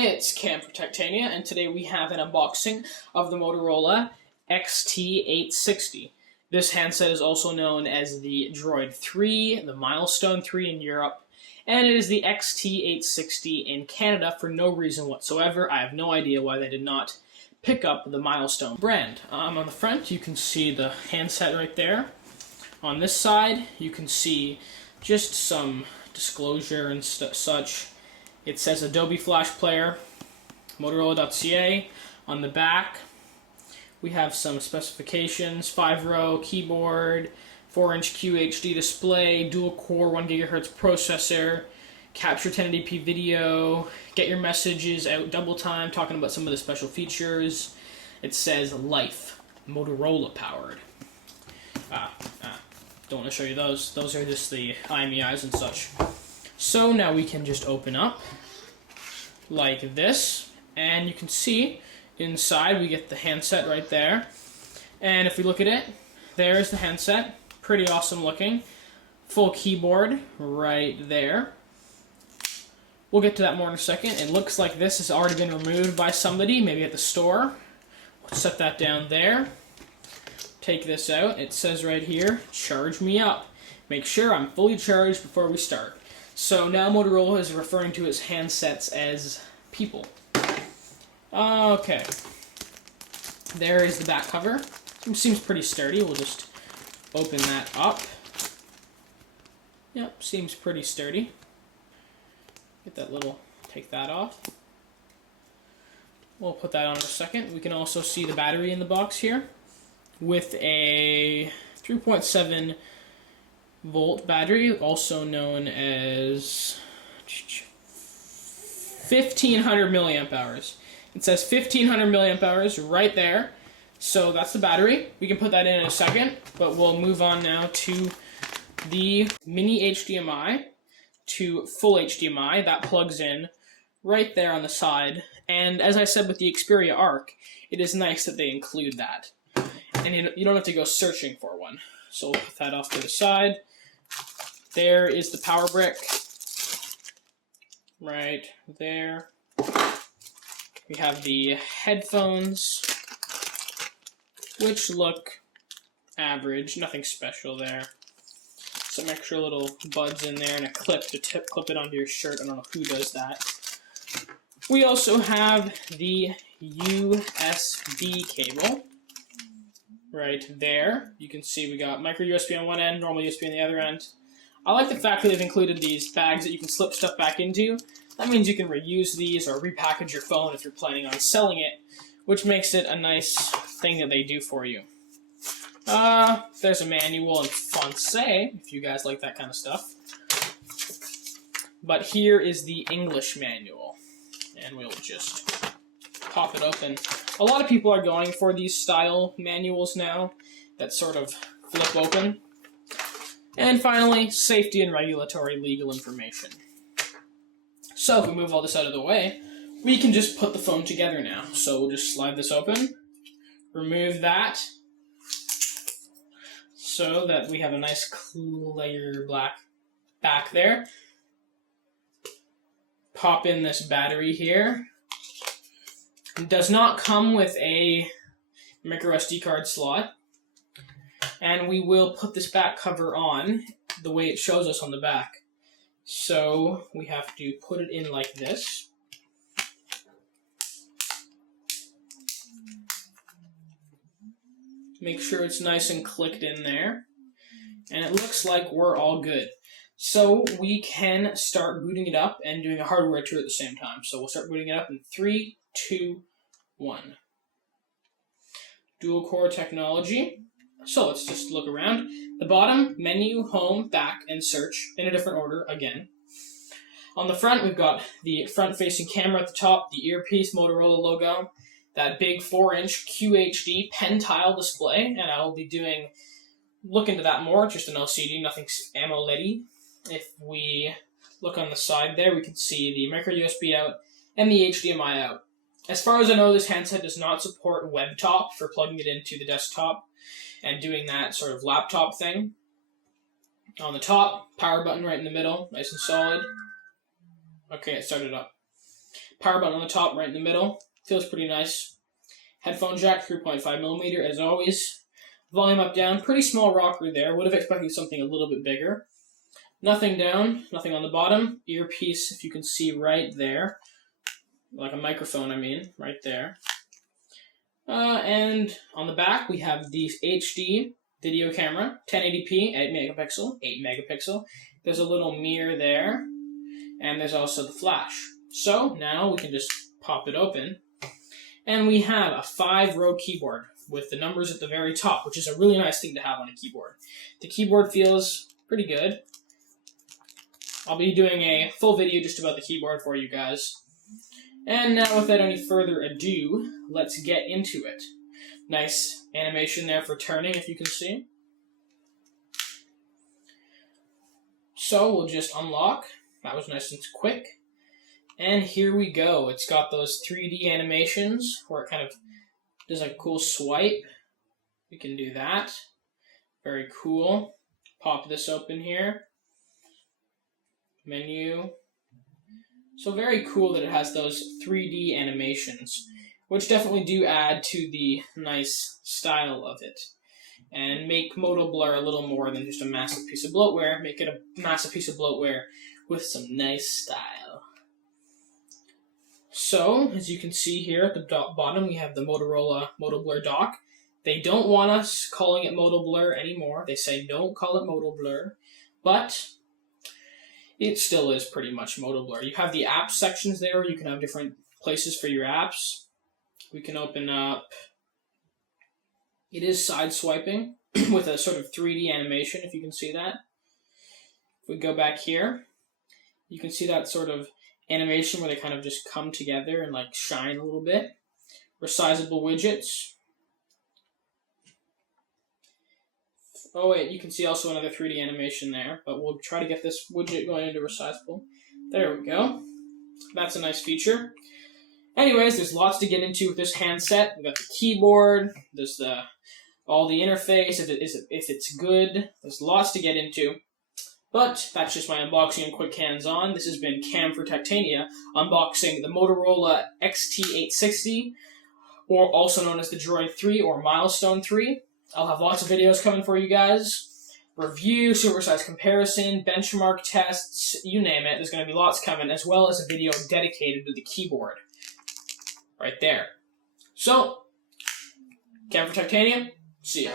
Hey, it's Cam for Techtainian, and today we have an unboxing of the Motorola XT860. This handset is also known as the Droid 3, the Milestone 3 in Europe, and it is the XT860 in Canada for no reason whatsoever. I have no idea why they did not pick up the Milestone brand. On the front, you can see the handset right there. On this side, you can see just some disclosure and such. It says Adobe Flash Player, Motorola.ca. On the back, we have some specifications: 5-row keyboard, 4-inch QHD display, dual-core 1 GHz processor, capture 1080p video, get your messages out double time, talking about some of the special features. It says Life, Motorola powered. Don't want to show you those. Those are just the IMEIs and such. So now we can just open up like this, and you can see inside we get the handset right there. And if we look at it, there's the handset. Pretty awesome looking. Full keyboard right there. We'll get to that more in a second. It looks like this has already been removed by somebody, maybe at the store. We'll set that down there. Take this out. It says right here, charge me up. Make sure I'm fully charged before we start. So now Motorola is referring to its handsets as people. Okay. There is the back cover. It seems pretty sturdy. We'll just open that up. Yep, seems pretty sturdy. Get that take that off. We'll put that on in a second. We can also see the battery in the box here with a 3.7 volt battery, also known as 1500 milliamp hours. It says 1500 milliamp hours right there. So that's the battery. We can put that in a second, but we'll move on now to the mini HDMI to full HDMI. That plugs in right there on the side. And as I said with the Xperia Arc, it is nice that they include that. And you don't have to go searching for one. So we'll put that off to the side. There is the power brick. Right there. We have the headphones, which look average, nothing special there. Some extra little buds in there and a clip to clip it onto your shirt. I don't know who does that. We also have the USB cable. Right there. You can see we got micro USB on one end, normal USB on the other end. I like the fact that they've included these bags that you can slip stuff back into. That means you can reuse these or repackage your phone if you're planning on selling it, which makes it a nice thing that they do for you. There's a manual in Francais, if you guys like that kind of stuff. But here is the English manual, and we'll just pop it open. A lot of people are going for these style manuals now that sort of flip open. And finally, safety and regulatory legal information. So if we move all this out of the way, we can just put the phone together now. So we'll just slide this open, remove that, so that we have a nice clear black back there. Pop in this battery here. It does not come with a micro SD card slot. And we will put this back cover on the way it shows us on the back. So we have to put it in like this. Make sure it's nice and clicked in there. And it looks like we're all good. So we can start booting it up and doing a hardware tour at the same time. So we'll start booting it up in 3, 2, 1. Dual core technology. So let's just look around. The bottom, menu, home, back, and search in a different order again. On the front, we've got the front-facing camera at the top, the earpiece Motorola logo, that big 4-inch QHD pen tile display, and I'll be look into that more, just an LCD, nothing AMOLED-y. If we look on the side there, we can see the micro USB out and the HDMI out. As far as I know, this handset does not support WebTop for plugging it into the desktop and doing that sort of laptop thing. On the top, power button right in the middle, nice and solid. Okay, it started up. Power button on the top, right in the middle. Feels pretty nice. Headphone jack, 3.5mm as always. Volume up, down. Pretty small rocker there. Would have expected something a little bit bigger. Nothing down, nothing on the bottom. Earpiece, if you can see right there. Like a microphone, I mean, right there. And on the back, we have the HD video camera, 1080p, 8 megapixel. There's a little mirror there, and there's also the flash. So now we can just pop it open, and we have a 5-row keyboard with the numbers at the very top, which is a really nice thing to have on a keyboard. The keyboard feels pretty good. I'll be doing a full video just about the keyboard for you guys. And now, without any further ado, let's get into it. Nice animation there for turning, if you can see. So we'll just unlock. That was nice and quick. And here we go. It's got those 3D animations where it kind of does like a cool swipe. We can do that. Very cool. Pop this open here. Menu. So very cool that it has those 3D animations, which definitely do add to the nice style of it. And make Moto Blur a little more than just a massive piece of bloatware. Make it a massive piece of bloatware with some nice style. So, as you can see here at the bottom, we have the Motorola Moto Blur dock. They don't want us calling it Moto Blur anymore. They say don't call it Moto Blur, but it still is pretty much Moto Blur. You have the app sections there. You can have different places for your apps. We can open up... It is side swiping with a sort of 3D animation, if you can see that. If we go back here, you can see that sort of animation where they kind of just come together and like shine a little bit. Resizable widgets. Oh wait, you can see also another 3D animation there, but we'll try to get this widget going into resizable. There we go. That's a nice feature. Anyways, there's lots to get into with this handset. We've got the keyboard, there's all the interface, if it's good. There's lots to get into. But that's just my unboxing and quick hands-on. This has been Cam for Techtainian, unboxing the Motorola XT860, or also known as the Droid 3 or Milestone 3. I'll have lots of videos coming for you guys. Review, supersize comparison, benchmark tests, you name it. There's going to be lots coming, as well as a video dedicated to the keyboard. Right there. So, Cam for Techtainian, see ya.